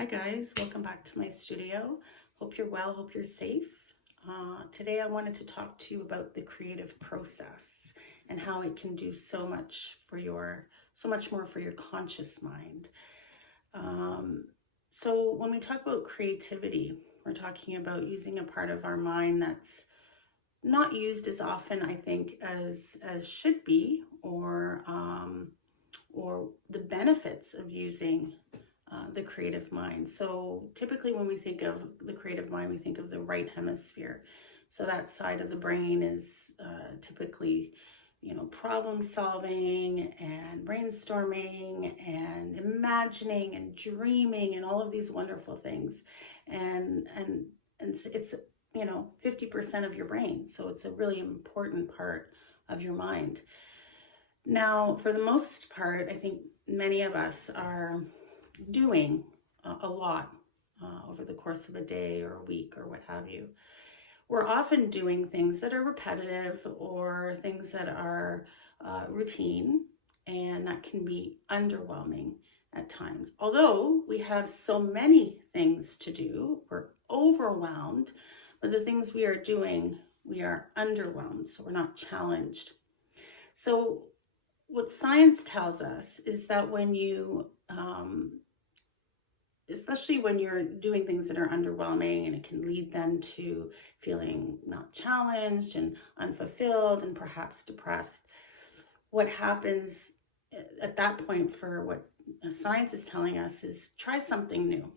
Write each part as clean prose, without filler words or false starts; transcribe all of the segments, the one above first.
Hi guys, welcome back to my studio. Hope you're well, hope you're safe. Today I wanted to talk to you about the creative process and how it can do so much more for your conscious mind. So when we talk about creativity, we're talking about using a part of our mind that's not used as often, I think, as should be, or the benefits of using the creative mind. So typically when we think of the creative mind, we think of the right hemisphere. So that side of the brain is typically, problem solving and brainstorming and imagining and dreaming and all of these wonderful things. And it's 50% of your brain. So it's a really important part of your mind. Now, for the most part, I think many of us are doing a lot over the course of a day or a week or what have you. We're often doing things that are repetitive or things that are routine, and that can be underwhelming at times. Although we have so many things to do, we're overwhelmed, but the things we are doing, we are underwhelmed, so we're not challenged. So what science tells us is that when you especially when you're doing things that are underwhelming, and it can lead then to feeling not challenged and unfulfilled and perhaps depressed. What happens at that point, for what science is telling us, is try something new.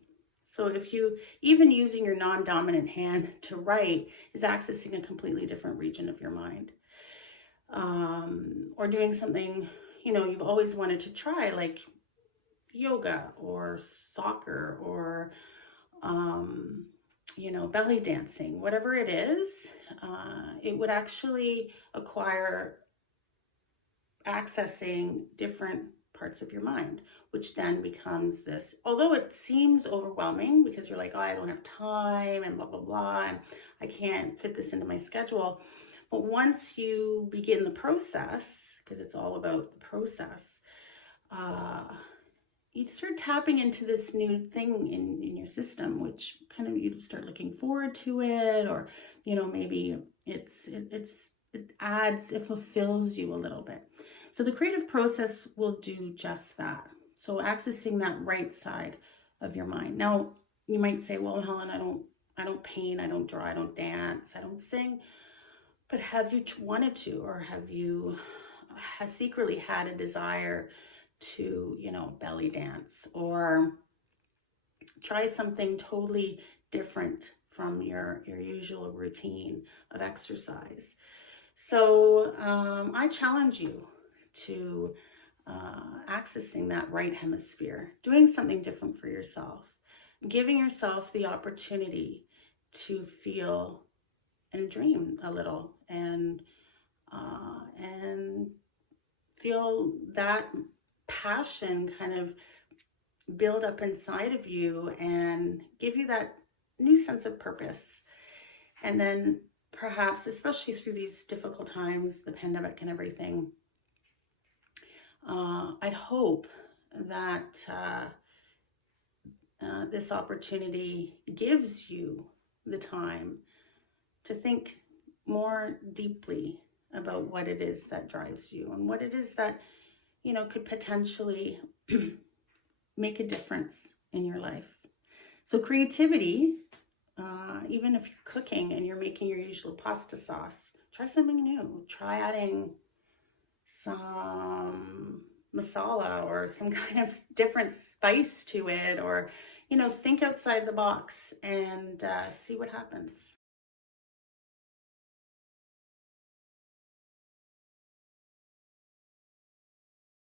So if you, even using your non-dominant hand to write is accessing a completely different region of your mind. Or doing something, you've always wanted to try, like yoga or soccer or belly dancing, whatever it is, it would actually acquire accessing different parts of your mind, which then becomes this, although it seems overwhelming because you're like, oh, I don't have time and blah blah blah, and I can't fit this into my schedule. But once you begin the process, because it's all about the process, you start tapping into this new thing in your system, which kind of you start looking forward to it, or maybe it fulfills you a little bit. So the creative process will do just that. So accessing that right side of your mind. Now you might say, well, Helen, I don't paint, I don't draw, I don't dance, I don't sing. But have you wanted to, or have you secretly had a desire to, belly dance or try something totally different from your usual routine of exercise? So I challenge you to accessing that right hemisphere, doing something different for yourself, giving yourself the opportunity to feel and dream a little, and feel that passion kind of build up inside of you and give you that new sense of purpose. And then perhaps, especially through these difficult times, the pandemic and everything, I'd hope that this opportunity gives you the time to think more deeply about what it is that drives you and what it is that, could potentially make a difference in your life. So creativity, even if you're cooking and you're making your usual pasta sauce, try something new. Try adding some masala or some kind of different spice to it, or, think outside the box and see what happens.